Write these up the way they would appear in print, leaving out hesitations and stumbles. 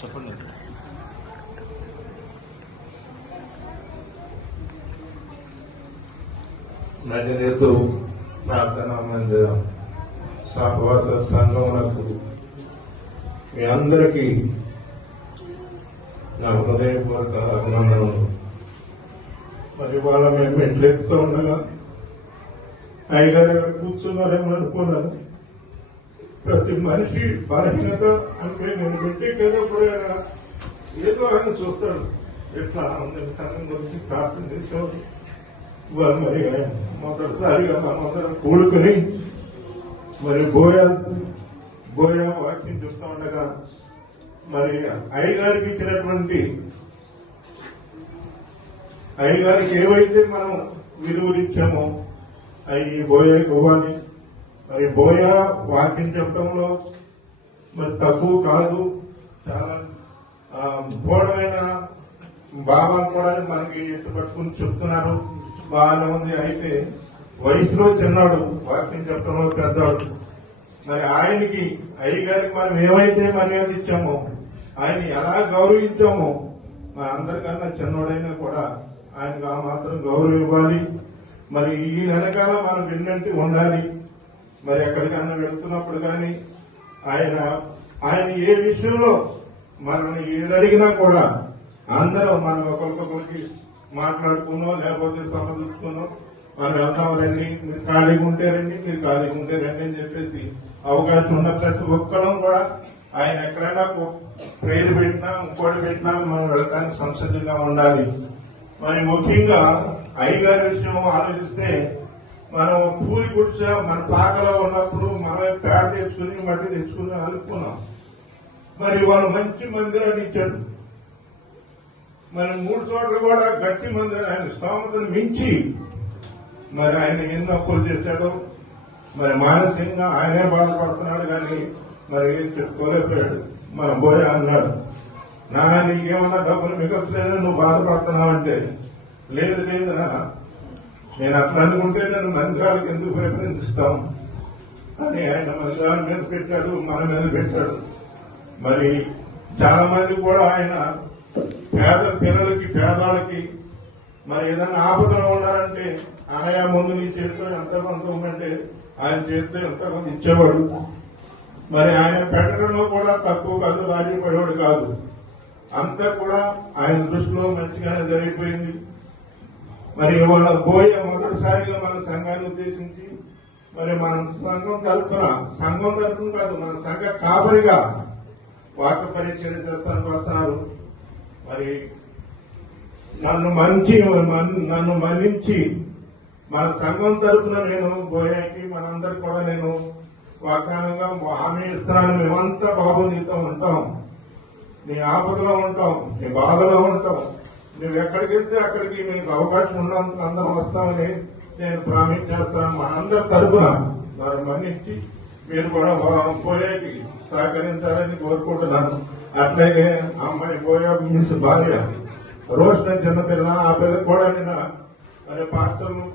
చెప్పండి. నడినేతు ప్రార్థనా మందిరం సహవాస సంఘములకు మీ అందరికీ నా హృదయపూర్వక అభినందనలు. మరి వాళ్ళ మేము మెట్లు ఎక్కుతూ ఉండగా అయ్యగారు ఎక్కడ కూర్చున్నారేమో అనుకున్నాను. ప్రతి మనిషి బలహీనత అంటే నేను పెట్టేటప్పుడు ఏదో ఆయన చూస్తాడు. ఎట్లా అందరి సంఘం గురించి ప్రార్థన చేసేవాడు. ఇవాళ మరి మొదటిసారిగా మనమందరం కూడుకుని మరి బోయా వాక్యం చూస్తూ ఉండగా మరి అయ్యగారికి ఇచ్చినటువంటి అయ్యగారికి ఏవైతే మనం విలువలిచ్చామో అవి బోయాకి ఇవ్వాలి. మరి బోయా వాక్యం చెప్పడంలో మరి తక్కువ కాదు, చాలా బోధమైన భావాలు కూడా మనకి ఎత్తుపట్టుకుని చెప్తున్నారు. బాగానే ఉంది. అయితే వయసులో చిన్నాడు, వాక్యం చెప్పడంలో పెద్దవాడు. మరి ఆయనకి అయ్యగారికి మనం ఏమైతే మర్యాద ఇచ్చామో, ఆయన ఎలా గౌరవించామో, మన అందరికన్నా చిన్నోడైనా కూడా ఆయనకు ఆ మాత్రం గౌరవం ఇవ్వాలి. మరి ఈ వెనకాల మనం విన్నట్టు ఉండాలి. మరి ఎక్కడికన్నా వెళ్తున్నప్పుడు కానీ ఆయన ఏ విషయంలో మనల్ని ఏదడిగినా కూడా అందరూ మనం ఒకరికొకరికి మాట్లాడుకున్నాం, లేకపోతే సమర్థించుకున్నాం, మనం వెళ్తాం రండి, మీరు ఖాళీగా ఉంటే రండి, మీరు ఖాళీగా ఉంటే రండి అని చెప్పేసి అవకాశం ఉన్న ప్రతి ఒక్కరం కూడా ఆయన ఎక్కడైనా ప్రేరు పెట్టినా ఇంకోటి పెట్టినా మనం వెళ్ళడానికి సంసిద్ధంగా ఉండాలి. మరి ముఖ్యంగా అయ్యగారి విషయం ఆలోచిస్తే మనం పూరి గుడిచ మన పాకలో ఉన్నప్పుడు మనమే పేడ తెచ్చుకుని మట్టి తెచ్చుకుని అలుపుకున్నాం. మరి వాళ్ళు మంచి మందిరాన్ని ఇచ్చాడు. మరి 3 చోట్ల కూడా గట్టి మందిరం ఆయన స్తోమతను మించి మరి ఆయన ఎన్ని అప్పులు చేశాడు. మరి మానసికంగా ఆయనే బాధపడుతున్నాడు కానీ మరి ఏం చెప్పుకోలేకపోయాడు. మన బోయ అన్నాడు, నాన్న నీకేమన్నా డబ్బులు మిగల్చలేదని నువ్వు బాధపడుతున్నావంటే, లేదు లేదు నేను అట్లా అనుకుంటే నన్ను మందిరాలకు ఎందుకు ప్రిఫరెన్స్ అని ఆయన మందిరాల మీద పెట్టాడు, మన మీద పెట్టాడు. మరి చాలా మంది కూడా ఆయన పేద పిల్లలకి పేదవాళ్ళకి మరి ఏదైనా ఆపదలో ఉన్నారంటే అనయా ముందు నీ చేతితో ఎంతమంది ఉందంటే ఆయన చేతితో ఎంతమంది ఇచ్చేవాడు. మరి ఆయన పెట్టడంలో కూడా తక్కువ కాదు, రాజీపడేవాడు కాదు. అంతా కూడా ఆయన దృష్టిలో మంచిగానే జరిగిపోయింది. మరి వాళ్ళ బోయ మొదటిసారిగా మన సంఘాన్ని ఉద్దేశించి మరి మన సంఘం తరఫున కాదు, మన సంఘ కాపరిగా వాక్య పరిచయం చేస్తానికి వస్తున్నారు. మరి నన్ను మన్నించి మన సంఘం తరఫున నేను బోయాకి మనందరు కూడా నేను వాగ్దానంగా హామీ ఇస్తున్నాను. మేమంతా బాబు నీతో ఉంటాం, నీ ఆపదలో ఉంటాం, నీ బాధలో ఉంటాం, నువ్వు ఎక్కడికి వెళ్తే అక్కడికి మీకు అవకాశం ఉన్నందుకు అందరం వస్తామని నేను ప్రామిస్ చేస్తాను. మా అందరి తరఫున మరి మన్నించి మీరు కూడా బోయాకి సహకరించాలని కోరుకుంటున్నాను. అట్లాగే అమ్మాయి బోయా మిస్ భార్య రోషన్ చిన్నపిల్ల, ఆ పిల్లకి కూడా నిన్న మరి పాస్టర్లు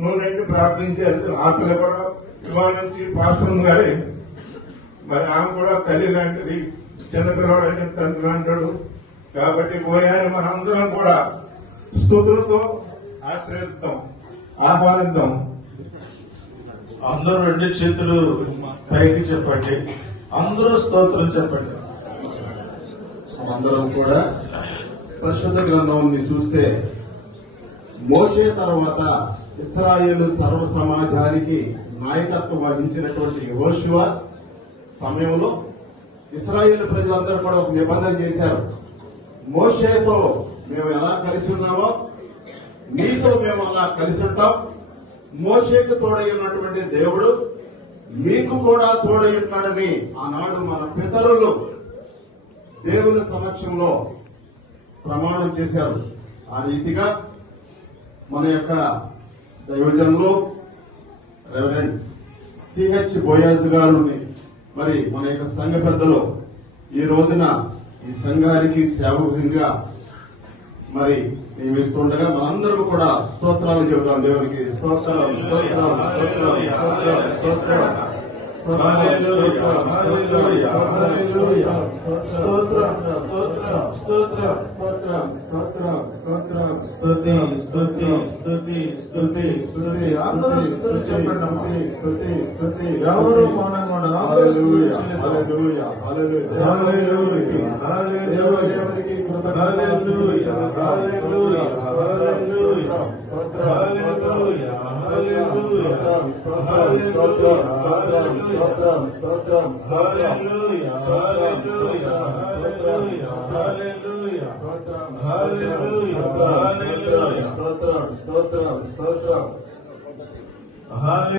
నూనె ప్రార్థించారు. ఆ పిల్ల కూడా ఇవాళ నుంచి పాస్టర్ గారి మరి ఆమె కూడా తల్లి లాంటిది, చిన్నపిల్లవాడు అని తండ్రి అంటాడు. కాబట్టి బోయాని మనందరం కూడా స్తుతులతో ఆహ్వానిద్దాం. అందరూ 2 చేతులు పైకి చెప్పండి, అందరూ స్తోత్రం చెప్పండి. అందరం కూడా పరిశుద్ధ గ్రంథాన్ని చూస్తే మోషే తర్వాత ఇశ్రాయేలు సర్వ సమాజానికి నాయకత్వం వహించినటువంటి యెహోషువ సమయంలో ఇశ్రాయేలు ప్రజలందరూ కూడా ఒక నిబంధన చేశారు. మోషేతో మేము ఎలా కలిసి ఉన్నామో మీతో మేము అలా కలిసి ఉంటాం. మోషేకు తోడై ఉన్నటువంటి దేవుడు మీకు కూడా తోడై ఉంటాడని ఆనాడు మన పితరులు దేవుని సమక్షంలో ప్రమాణం చేశారు. ఆ రీతిగా మన యొక్క దైవజనులు రెవరెండ్ సిహెచ్ బోయాజ్ గారిని మరి మన యొక్క సంఘ పెద్దలు ఈ రోజున ఈ సంఘానికి సేవకునిగా మరి నియమిస్తుండగా మనందరం కూడా స్తోత్రాలు చెబుతాం దేవునికి. స్తోత్రం స్తోత్రం స్తోత్రం స్తోత్రం స్తోత్రం స్తుతి స్తుతి స్తుతి స్తుతి స్తుతి అందరూ స్తుతులు చెప్పండి. స్తుతి ఎవరు మౌనంగా ఉండరు. అందరూ స్తుతులు చెల్లిద్దాం. హల్లెలూయా హల్లెలూయా హల్లెలూయా దేవునికి హల్లెలూయా హల్లెలూయా హల్లెలూయా హల్లెలూయా హల్లెలూయా.